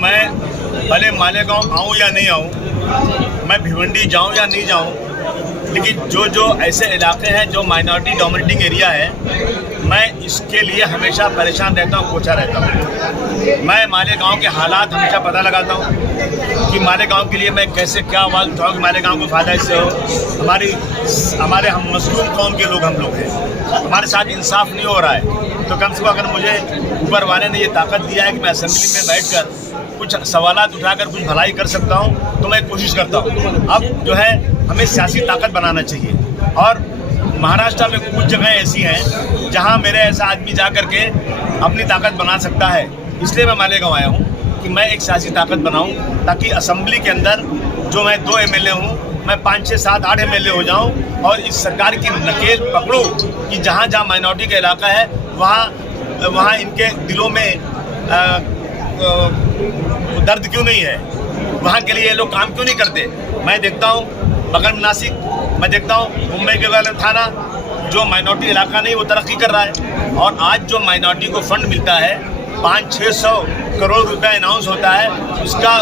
मैं भले मालेगांव आऊँ या नहीं आऊँ, मैं भिवंडी जाऊँ या नहीं जाऊँ, लेकिन जो ऐसे इलाके हैं जो माइनॉरिटी डोमिनेटिंग एरिया है, मैं इसके लिए हमेशा परेशान रहता हूँ, कोचा रहता हूँ। मैं मालेगांव के हालात हमेशा पता लगाता हूँ कि मालेगांव के लिए मैं कैसे क्या आवाज़ उठाऊँ कि मालेगांव को फ़ायदा इससे हो। हमारे हम मज़लूम कौम के लोग हम लोग हैं, हमारे साथ इंसाफ नहीं हो रहा है, तो कम से कम अगर मुझे ऊपर वाले ने ये ताकत दिया है कि मैं असेंबली में बैठकर कुछ सवालात उठाकर कुछ भलाई कर सकता हूँ, तो मैं कोशिश करता हूँ। अब जो है हमें सियासी ताकत बनाना चाहिए, और महाराष्ट्र में कुछ जगह ऐसी हैं जहाँ मेरे ऐसा आदमी जा कर के अपनी ताकत बना सकता है। इसलिए मैं मालेगांव आया हूँ कि मैं एक सियासी ताकत बनाऊँ, ताकि असेंबली के अंदर जो मैं 2 MLA हूँ, मैं 5, 6, 7, 8 MLA हो जाऊँ और इस सरकार की नकेल पकड़ूँ कि जहाँ जहाँ माइनॉरिटी का इलाका है वहाँ इनके दिलों में दर्द क्यों नहीं है, वहाँ के लिए ये लोग काम क्यों नहीं करते। मैं देखता हूँ बगल में नासिक, मैं देखता हूँ मुंबई के वाला थाना जो माइनॉरिटी इलाका नहीं वो तरक्की कर रहा है, और आज जो माइनॉरिटी को फंड मिलता है 500-600 करोड़ रुपया अनाउंस होता है, उसका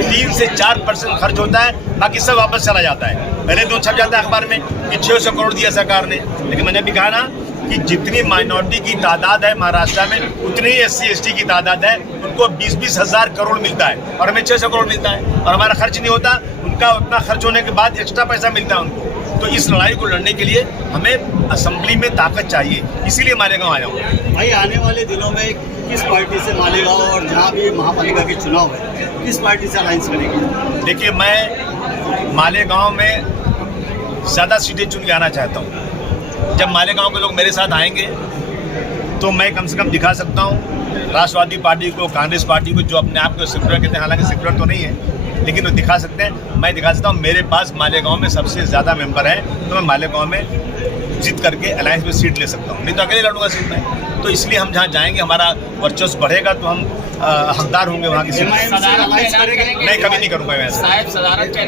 3 से 4% खर्च होता है, बाकी सब वापस चला जाता है। पहले तो छप जाता है अखबार में कि 600 करोड़ दिया सरकार ने, लेकिन मैंने भी कहा ना कि जितनी माइनॉरिटी की तादाद है महाराष्ट्र में, उतनी ही SC ST की तादाद है, उनको 20-20 हज़ार करोड़ मिलता है और हमें 600 करोड़ मिलता है, और हमारा खर्च नहीं होता, उनका उतना खर्च होने के बाद एक्स्ट्रा पैसा मिलता है उनको। तो इस लड़ाई को लड़ने के लिए हमें असेंबली में ताकत चाहिए, इसीलिए मालेगांव आया हूँ। भाई आने वाले दिनों में किस पार्टी से मालेगांव और जहाँ भी महापालिका के चुनाव है, किस पार्टी से अलायंस करेंगे? देखिए, मैं मालेगांव में ज़्यादा सीटें चुन के आना चाहता हूँ। जब मालेगांव के लोग मेरे साथ आएंगे तो मैं कम से कम दिखा सकता हूँ राष्ट्रवादी पार्टी को, कांग्रेस पार्टी को, जो अपने आप को सेक्युलर कहते हैं, हालांकि सेक्युलर तो नहीं है, लेकिन वो दिखा सकते हैं। मैं दिखा सकता हूँ मेरे पास मालेगांव में सबसे ज़्यादा मेंबर हैं, तो मैं मालेगांव में जीत करके अलायंस में सीट ले सकता हूँ, नहीं तो अकेले लड़ूंगा सीट में। तो इसलिए हम जहाँ जाएंगे हमारा वर्चस्व बढ़ेगा, तो हम हकदार होंगे वहाँ की सीट। मैं कभी नहीं करूँगा वैसे।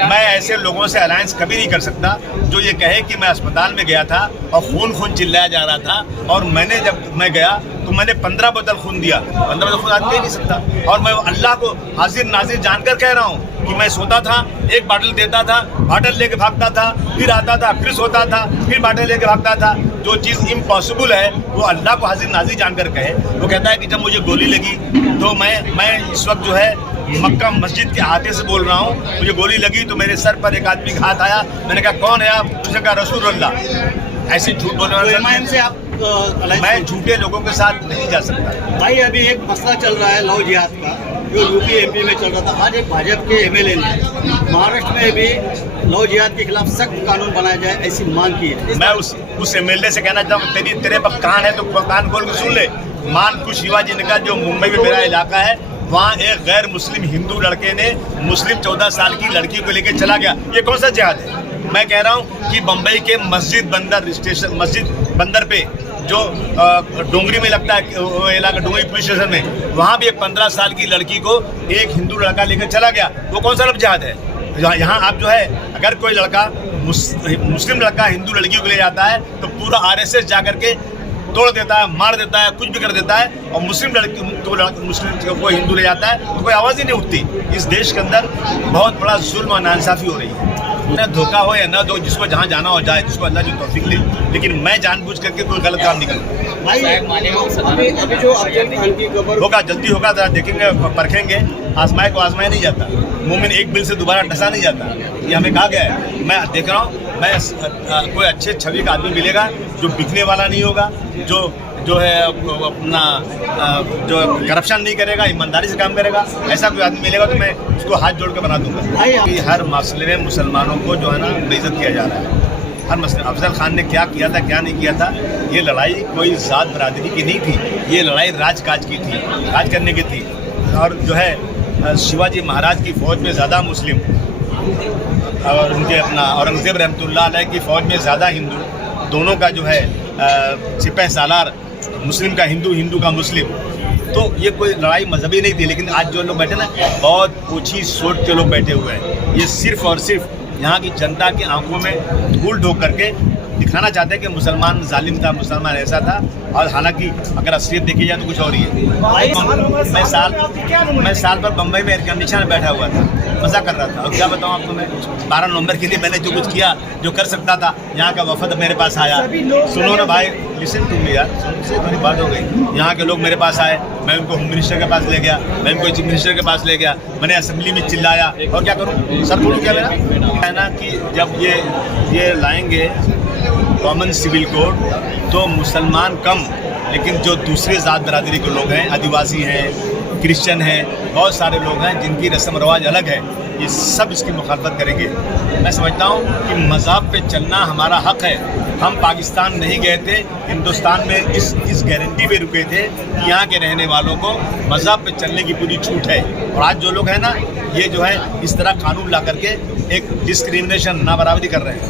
मैं ऐसे लोगों से अलायंस कभी नहीं कर सकता जो ये कहे कि मैं अस्पताल में गया था और खून चिल्लाया जा रहा था, और मैंने जब मैं गया तो मैंने 15 बोतल खून दिया। 15 बोतल खून आदमी दे नहीं सकता, और मैं अल्लाह को हाजिर नाजिर जानकर कह रहा हूँ कि मैं सोता था, एक बाटल देता था, बाटल लेके भागता था, फिर आता था, फिर सोता था, फिर बाटल लेके भागता था। जो चीज़ इम्पॉसिबल है वो अल्लाह को हाजिर नाजिर जानकर कहे। वो कहता है कि जब मुझे गोली लगी तो मैं इस वक्त जो है मक्का मस्जिद के अहाते से बोल रहा हूँ, मुझे गोली लगी तो मेरे सर पर एक आदमी का हाथ आया, मैंने कहा कौन है आप? उसने कहा रसूलुल्लाह। ऐसे झूठ बोलने वाले से आप मैं झूठे लोगों के साथ नहीं जा सकता। भाई अभी एक मसला चल रहा है लव जिहाद का, जो UP MP में चल रहा था। आज एक भाजपा के MLA ने महाराष्ट्र में भी लव जिहाद के खिलाफ सख्त कानून बनाया जाए ऐसी मांग की है। मैं उस MLA से कहना चाहूँ, तेरे पर कान है तो कान खोल के सुन ले। मानकुश शिवाजी नगर जो मुंबई में मेरा इलाका है, वहाँ एक गैर मुस्लिम हिंदू लड़के ने मुस्लिम 14 साल की लड़की को लेकर चला गया। ये कौन सा जिहाद है? मैं कह रहा हूँ कि बम्बई के मस्जिद बंदर पे जो डोंगरी में लगता है वो इलाका, डोंगरी पुलिस स्टेशन में, वहाँ भी एक 15 साल की लड़की को एक हिंदू लड़का लेकर चला गया। वो कौन सा जिहाद है? यहाँ आप जो है, अगर कोई लड़का मुस्लिम लड़का हिंदू लड़की को ले जाता है तो पूरा RSS जा करके तोड़ देता है, मार देता है, कुछ भी कर देता है, और मुस्लिम को हिंदू ले जाता है तो कोई आवाज़ ही नहीं उठती। इस देश के अंदर बहुत बड़ा जुल्म और नाइंसाफ़ी हो रही है। ना धोखा हो या ना दो, जिसको जहाँ जाना हो जाए, जिसको अल्लाह जो तौफीक दे, लेकिन मैं जानबूझ करके कोई गलत काम नहीं करूँगा। अभी जो अफजल खान की खबर होगा, जल्दी होगा, जरा देखेंगे, परखेंगे। आजमाए को आजमाया नहीं जाता, मोमिन एक बिल से दोबारा डसा नहीं जाता, ये हमें कहा गया है। मैं देख रहा हूँ, मैं कोई अच्छे छवि का आदमी मिलेगा जो बिकने वाला नहीं होगा, जो है अपना जो करप्शन नहीं करेगा, ईमानदारी से काम करेगा, ऐसा कोई आदमी मिलेगा तो मैं उसको हाथ जोड़ के बना दूंगा। कि हर मसले में मुसलमानों को जो है ना बेइज्जत किया जा रहा है। हर मसले अफजल खान ने क्या किया था, क्या नहीं किया था, ये लड़ाई कोई ज़ात बरादरी की नहीं थी, ये लड़ाई राजकाज की थी, राज करने की थी। और जो है शिवाजी महाराज की फ़ौज में ज़्यादा मुस्लिम और उनके अपना औरंगज़ेब रहमतुल्लाह अलैह की फ़ौज में ज़्यादा हिंदू, दोनों का जो है सिपह सालार, मुस्लिम का हिंदू, हिंदू का मुस्लिम। तो ये कोई लड़ाई मजहबी नहीं थी। लेकिन आज जो लोग बैठे ना, बहुत ऊँची सोच के लोग बैठे हुए हैं। ये सिर्फ़ और सिर्फ यहाँ की जनता की आंखों में धूल ढोक करके दिखाना चाहते हैं कि मुसलमान जालिम था, मुसलमान ऐसा था, और हालांकि अगर असलियत देखी जाए तो कुछ और ही है। मैं साल भर बम्बई में एयर कंडीशन में बैठा हुआ था, मज़ा कर रहा था। और क्या बताऊँ आपको, मैं 12 नवंबर के लिए मैंने जो कुछ किया, जो कर सकता था, यहाँ का वफद मेरे पास आया। सुनो ना भाई, लिसन टू मी यार, सुनसे थोड़ी बात हो गई। यहाँ के लोग मेरे पास आए, मैं उनको होम मिनिस्टर के पास ले गया, मैं उनको चीफ मिनिस्टर के पास ले गया, मैंने असेंबली में चिल्लाया। और क्या करूँ सर, बोलूँ क्या मेरा है ना कि जब ये लाएंगे कॉमन सिविल कोड तो मुसलमान कम, लेकिन जो दूसरे ज़ात बरादरी के लोग हैं, आदिवासी हैं, क्रिश्चियन हैं, बहुत सारे लोग हैं जिनकी रस्म रवाज अलग है, ये सब इसकी मुखालफत करेंगे। मैं समझता हूँ कि मज़हब पे चलना हमारा हक़ है। हम पाकिस्तान नहीं गए थे, हिंदुस्तान में इस गारंटी पे रुके थे कि यहाँ के रहने वालों को मज़हब पे चलने की पूरी छूट है। और आज जो लोग हैं ना, ये जो है इस तरह कानून ला करके एक डिस्क्रिमिनेशन, ना बराबरी कर रहे हैं।